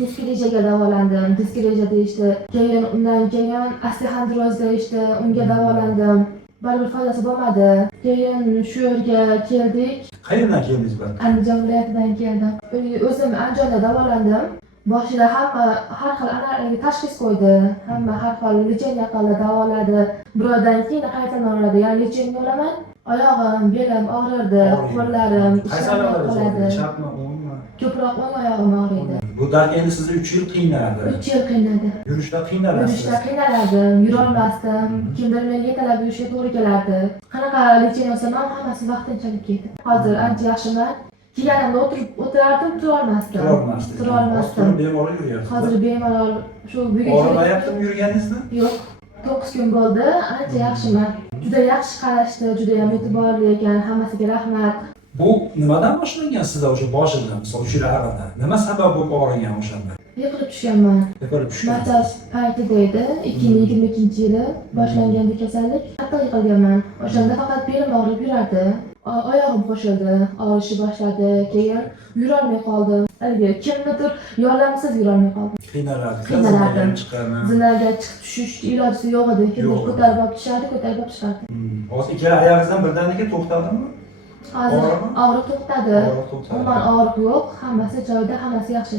diskirejaga davolandim. Diskireja deyishdi. Keyin undan keyin osteoxondroz deyishdi. Unga davolandim. Baribir foydasi bo'lmadi. Keyin shu yerga keldik. Qayerdan keldingiz bu? Andijon viloyatidan keldim. O'zim Andijonda davolandim. Boshida hamma har xil tashxis qo'ydi. Hamma har xil lecheniya qildi, davoladi. Birodan keyin qaytadan oladi. Ya'ni lecheniya olaman. Oyog'im, belim og'rirdi, qo'llarim qiladi. Chapmi, o'ngmi? Ko'proq o'ng oyog'im og'riydi. Bu dard endi sizni 3 yil qiynadi. 3 yil qiynadi. Yurishda qiynalasiz. Yurishda qiynalardim, yurolmasdim. Kimdir meni yetalab yurishga to'g'ri kelardi. Qanaqa lecheniya olsam ham hammasi vaqtinchalik ketdi. Hozir ancha yaxshiman. Kelganimda o'tirardim, turolmasdim. Turolmasdim. Bemalol yuryapsiz. Hozir bemalol shu bugun og'rimayaptimi yurganingizni? Yo'q. 9 kun bo'ldi, ancha yaxshiman. Juda yaxshi qarashdi, juda ham e'tiborli ekan. Hammasiga rahmat. Bu nimadan boshlangan sizda o'sha boshida, misol uchun nima sabab bo'lib og'rigan o'shanda? Yiqilib tushganman. Yiqilib tushgan. Martaz paytida edi, 2022-yili boshlangan bu kasallik. Qattiq yiqilganman. O'shanda faqat belim og'rib yurardi. Oyog'im qo'shildi, og'rishi boshladi. Keyin yurolmay qoldim. Haligi kimnidir yordamisiz yurolmay qoldim. Qiynalardim. Zinaga chiqib tushish iloji yo'q edi. Kimdir ko'tarib olib tushardi, ko'tarib olib chiqardi. Hozir ikkala oyog'ingizdan birdaniga to'xtadimi? Hozir og'riq to'xtadi. Umuman og'riq yo'q, hammasi joyida, hammasi yaxshi.